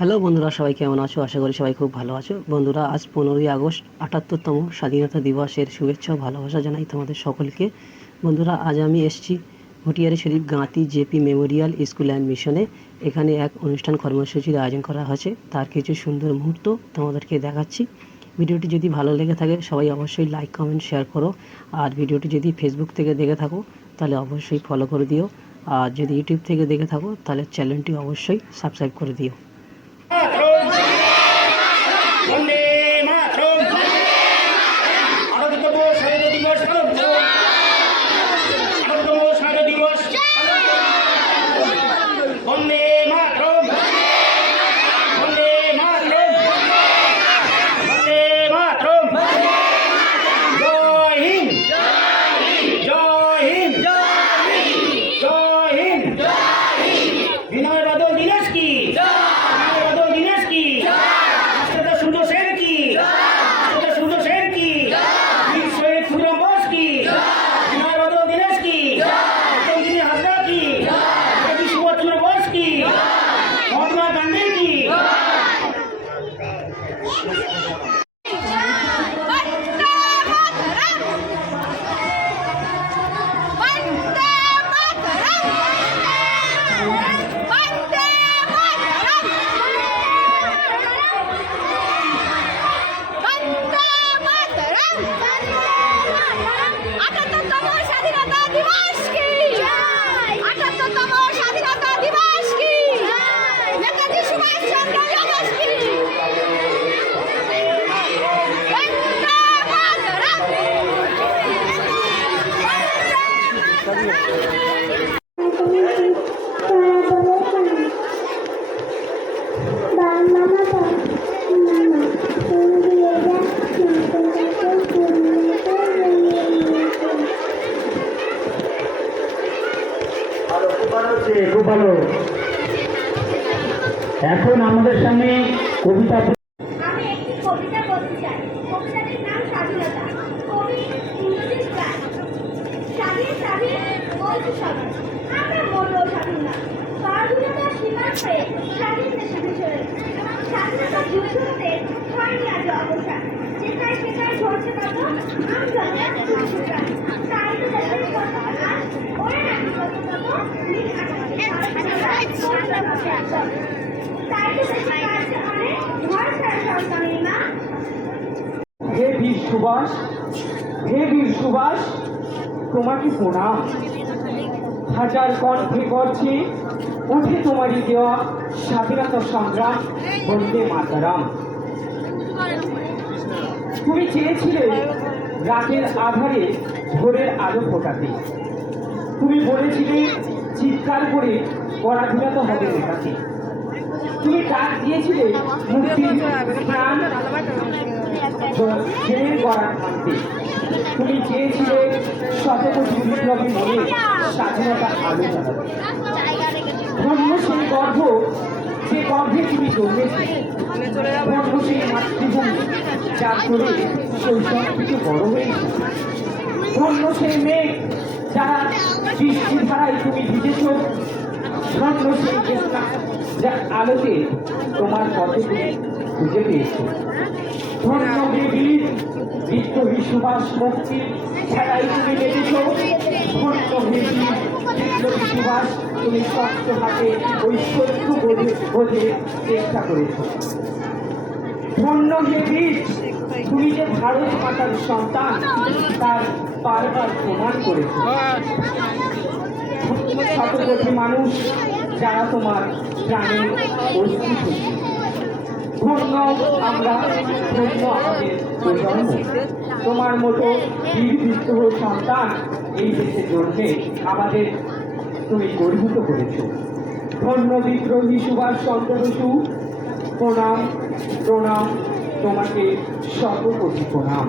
Hello বন্ধুরা, সবাই কেমন আছো? আশা করি সবাই খুব ভালো আছো। বন্ধুরা, আজ পনেরোই আগস্ট, আটাত্তরতম স্বাধীনতা দিবসের শুভেচ্ছা ভালোবাসা জানাই তোমাদের সকলকে। বন্ধুরা, আজ আমি এসেছি ভটিয়ারি শরীফ গাঁতি জেপি মেমোরিয়াল স্কুল অ্যান্ড মিশনে। এখানে এক অনুষ্ঠান কর্মসূচির আয়োজন করা হয়েছে। তার কিছু সুন্দর মুহূর্ত তোমাদেরকে দেখাচ্ছি। ভিডিওটি যদি ভালো লেগে থাকে, সবাই অবশ্যই লাইক, কমেন্ট, শেয়ার করো। আর ভিডিওটি যদি ফেসবুক থেকে দেখে থাকো, তাহলে অবশ্যই ফলো করে দিও। আর যদি ইউটিউব থেকে দেখে থাকো, তাহলে চ্যানেলটি অবশ্যই সাবস্ক্রাইব করে দিও বন্দে মাতরম আঠারোতম স্বাধীনতা দিবস পালন করুন আঠারোতম স্বাধীনতা দিবস বন্দে মাতরম বন্দে মাতরম বন্দে মাতরম জয় হিন্দ জয় হিন্দ জয় হিন্দ বিনয় বাদল দিনেশ কি বিনয় বাদল দিনেশ কি রাষ্ট্রপতি সুন্দর সেন কি রাষ্ট্রপতি সুন্দর সেন কি বীর শহীদ ক্ষুদ্র বোস কি বিনয় বাদল দিনেশ কি উত্তমগিরি হাসদা কি নেতাজি সুভাষচন্দ্র বোস কি মহাত্মা গান্ধী কি স্বাধীনতা দিবস কি? আটাত্তরতম স্বাধীনতা দিবস কি? এখন আমাদের সামনে কবিতা কবি ইন্দ্রজিৎ রায়। স্বাধীন স্বাধীন বলছি সবাই। আমরা মরলেও স্বাধীন না। স্বাধীনতা সীমার স্বাধীন দেশে ভেসে স্বাধীনতা যুদ্ধতে হয়নি আজ অবসান। হে বীর সুভাষ, হে বীর সুভাষ তোমাকে প্রণাম? হাজার কণ্ঠে করছে, উঠে তোমারই দেওয়া স্বাধীনতা সংগ্রাম, বন্দে মাতারাম। তুমি চেয়েছিলে রাতের আধারে ভোরের আলো ফোটাতে। তুমি বলেছিলে চিৎকার করে পরাধীনতা হবে মেটাতে তুমি ডাক দিয়েছিলে তুমি চেয়েছিলে শত কোটি বিপ্লবী মনে স্বাধীনতা ধন্য গর্ভ যে গর্ভে তুমি মাতৃভূমি যার করে শৈশব থেকে বড় হয়েছে ধন্য সেই মেঘ যারা বৃষ্টি ধারায় তুমি ভিজেছ যা আলোতে তোমার পথে খুঁজে পেয়েছ ধন্য হে বীর বিদ্রোহী সুভাষ মুক্তি খেলায় তুমি শক্ত হাতে ওই শত্রু বোঝে চেষ্টা করেছ ধন্য হে বীর যে ভারত মাতার সন্তান তার বারবার প্রমাণ করেছ। শত কোটি মানুষ যারা তোমার প্রাণের অস্তিত্ব। ধন্য আমরা, ধন্য প্রজন্ম। তোমার মতো বীর সন্তান এই দেশে জন্মে আমাদের তুমি গর্বিত করেছ। ধন্য বিদ্রোহী সুভাষ চন্দ্র বসু। প্রণাম প্রণাম। তোমাকে সর্বপ্রতি প্রণাম।